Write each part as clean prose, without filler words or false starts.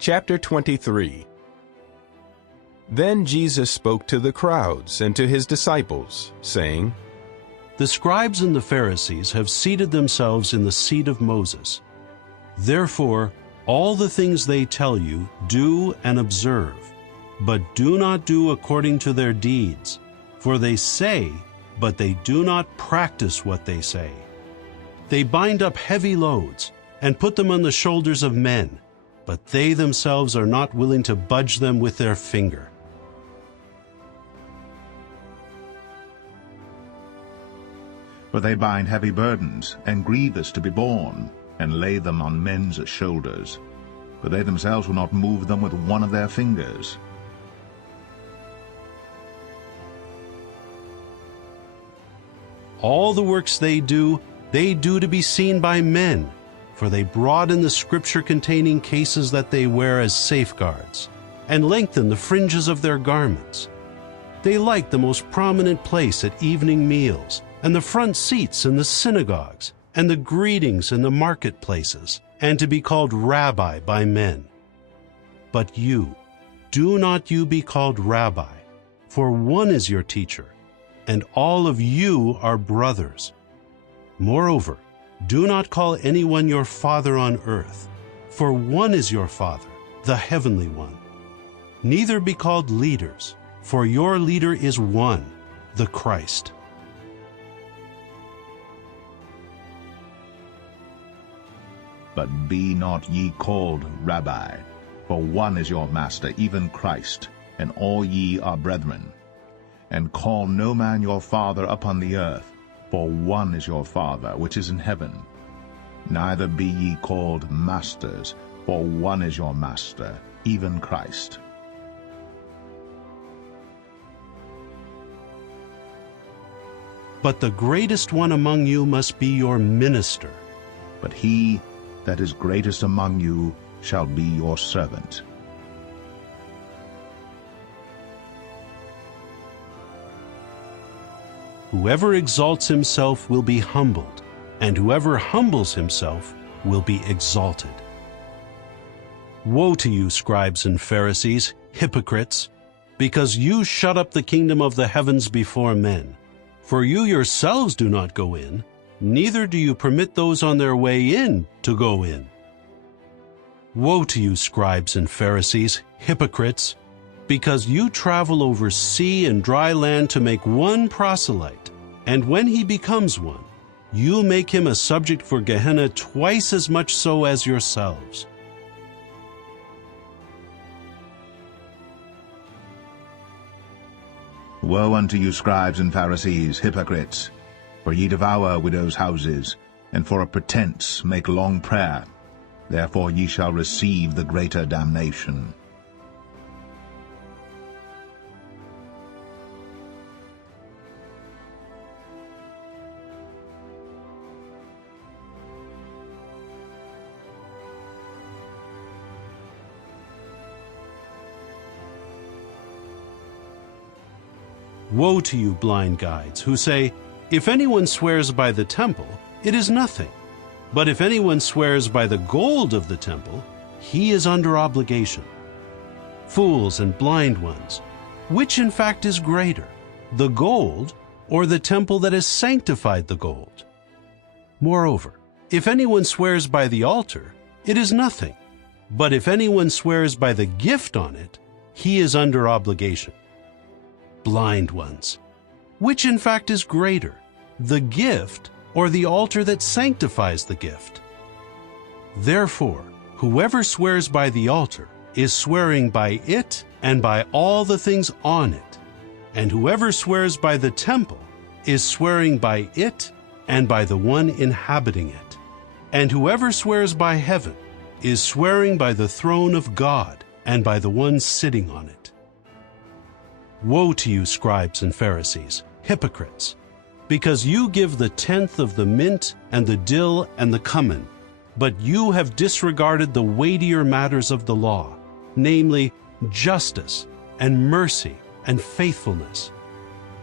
Chapter 23. Then Jesus spoke to the crowds and to his disciples, saying, The scribes and the Pharisees have seated themselves in the seat of Moses. Therefore, all the things they tell you, do and observe, but do not do according to their deeds, for they say, but they do not practice what they say. They bind up heavy loads and put them on the shoulders of men, but they themselves are not willing to budge them with their finger. For they bind heavy burdens, and grievous to be borne, and lay them on men's shoulders, but they themselves will not move them with one of their fingers. All the works they do to be seen by men, for they broaden the scripture-containing cases that they wear as safeguards, and lengthen the fringes of their garments. They like the most prominent place at evening meals, and the front seats in the synagogues, and the greetings in the marketplaces, and to be called rabbi by men. But you, do not you be called rabbi, for one is your teacher, and all of you are brothers. Moreover, do not call anyone your father on earth, for one is your Father, the heavenly one. Neither be called leaders, for your leader is one, the Christ. But be not ye called Rabbi, for one is your Master, even Christ, and all ye are brethren. And call no man your father upon the earth, for one is your Father, which is in heaven. Neither be ye called masters, for one is your Master, even Christ. But the greatest one among you must be your minister. But he that is greatest among you shall be your servant. Whoever exalts himself will be humbled, and whoever humbles himself will be exalted. Woe to you, scribes and Pharisees, hypocrites, because you shut up the kingdom of the heavens before men. For you yourselves do not go in, neither do you permit those on their way in to go in. Woe to you, scribes and Pharisees, hypocrites, because you travel over sea and dry land to make one proselyte, and when he becomes one, you make him a subject for Gehenna twice as much so as yourselves. Woe unto you, scribes and Pharisees, hypocrites! For ye devour widows' houses, and for a pretense make long prayer. Therefore ye shall receive the greater damnation. Woe to you, blind guides, who say, If anyone swears by the temple, it is nothing. But if anyone swears by the gold of the temple, he is under obligation. Fools and blind ones, which in fact is greater, the gold or the temple that has sanctified the gold? Moreover, if anyone swears by the altar, it is nothing. But if anyone swears by the gift on it, he is under obligation. Blind ones, which in fact is greater, the gift or the altar that sanctifies the gift? Therefore, whoever swears by the altar is swearing by it and by all the things on it, and whoever swears by the temple is swearing by it and by the one inhabiting it, and whoever swears by heaven is swearing by the throne of God and by the one sitting on it. Woe to you, scribes and Pharisees, hypocrites, because you give the tenth of the mint and the dill and the cumin, but you have disregarded the weightier matters of the law, namely justice and mercy and faithfulness.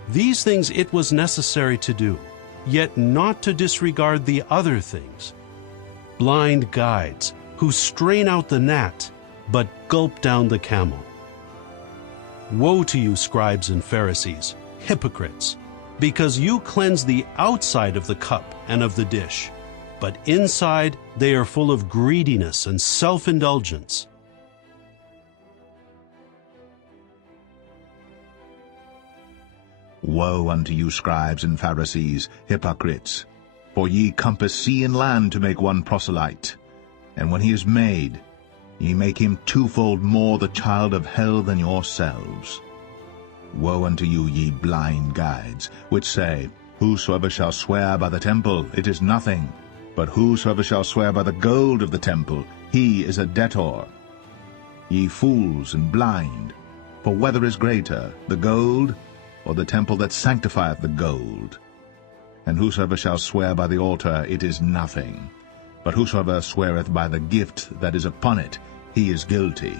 These things it was necessary to do, yet not to disregard the other things. Blind guides, who strain out the gnat but gulp down the camel. Woe to you, scribes and Pharisees, hypocrites, because you cleanse the outside of the cup and of the dish, but inside they are full of greediness and self-indulgence. Woe unto you, scribes and Pharisees, hypocrites! For ye compass sea and land to make one proselyte, and when he is made, ye make him twofold more the child of hell than yourselves. Woe unto you, ye blind guides, which say, Whosoever shall swear by the temple, it is nothing, but whosoever shall swear by the gold of the temple, he is a debtor. Ye fools and blind, for whether is greater, the gold, or the temple that sanctifieth the gold? And whosoever shall swear by the altar, it is nothing, but whosoever sweareth by the gift that is upon it, he is guilty.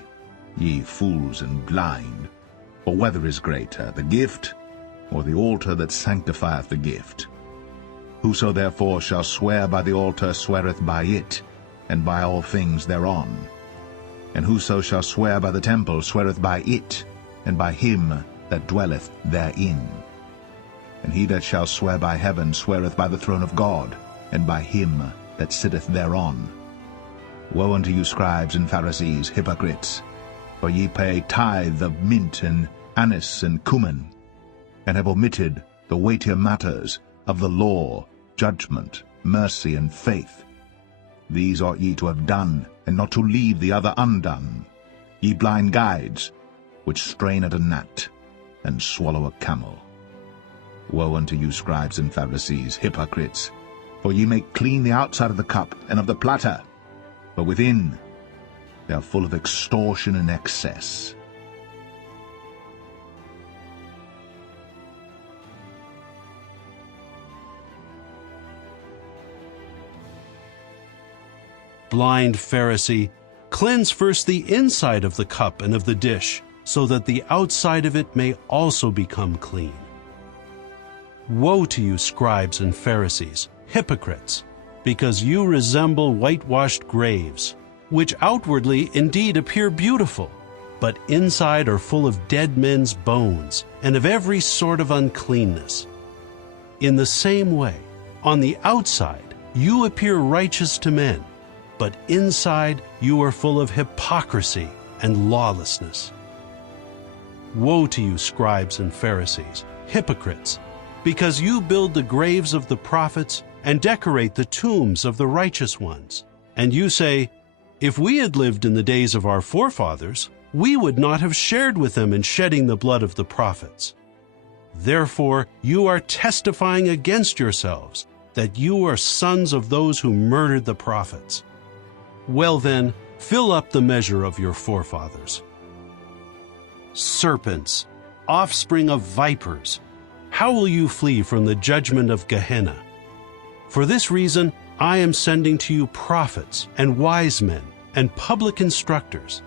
Ye fools and blind, for whether is greater, the gift, or the altar that sanctifieth the gift? Whoso therefore shall swear by the altar sweareth by it, and by all things thereon. And whoso shall swear by the temple sweareth by it, and by him that dwelleth therein. And he that shall swear by heaven sweareth by the throne of God, and by him that sitteth thereon. Woe unto you, scribes and Pharisees, hypocrites! For ye pay tithe of mint and anise and cumin, and have omitted the weightier matters of the law, judgment, mercy, and faith. These ought ye to have done, and not to leave the other undone. Ye blind guides, which strain at a gnat, and swallow a camel. Woe unto you, scribes and Pharisees, hypocrites! For ye make clean the outside of the cup and of the platter, but within they are full of extortion and excess. Blind Pharisee, cleanse first the inside of the cup and of the dish, so that the outside of it may also become clean. Woe to you, scribes and Pharisees, hypocrites, because you resemble whitewashed graves, which outwardly indeed appear beautiful, but inside are full of dead men's bones and of every sort of uncleanness. In the same way, on the outside you appear righteous to men, but inside you are full of hypocrisy and lawlessness. Woe to you, scribes and Pharisees, hypocrites, because you build the graves of the prophets and decorate the tombs of the righteous ones. And you say, If we had lived in the days of our forefathers, we would not have shared with them in shedding the blood of the prophets. Therefore you are testifying against yourselves that you are sons of those who murdered the prophets. Well then, fill up the measure of your forefathers. Serpents, offspring of vipers, how will you flee from the judgment of Gehenna? For this reason I am sending to you prophets and wise men and public instructors.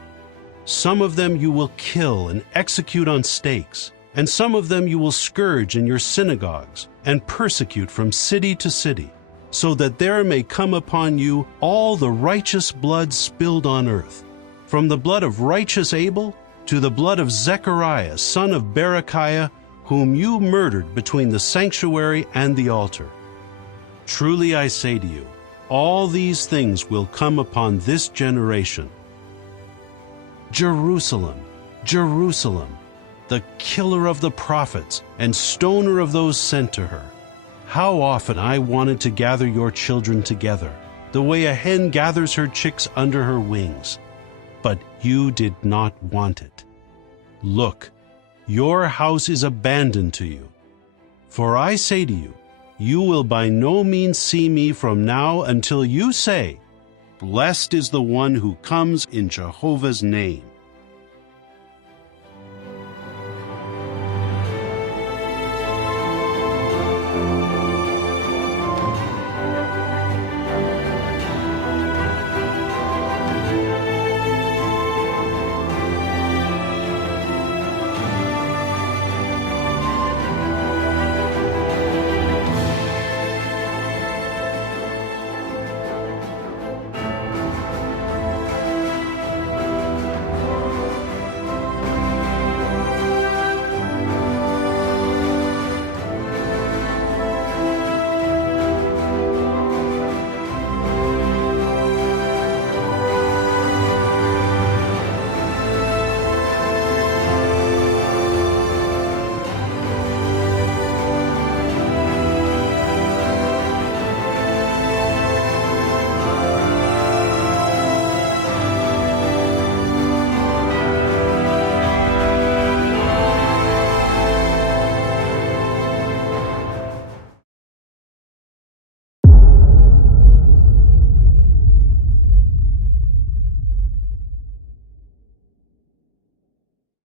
Some of them you will kill and execute on stakes, and some of them you will scourge in your synagogues and persecute from city to city, so that there may come upon you all the righteous blood spilled on earth, from the blood of righteous Abel to the blood of Zechariah, son of Berechiah, whom you murdered between the sanctuary and the altar. Truly I say to you, all these things will come upon this generation. Jerusalem, Jerusalem, the killer of the prophets and stoner of those sent to her. How often I wanted to gather your children together, the way a hen gathers her chicks under her wings, but you did not want it. Look, your house is abandoned to you. For I say to you, you will by no means see me from now until you say, Blessed is the one who comes in Jehovah's name.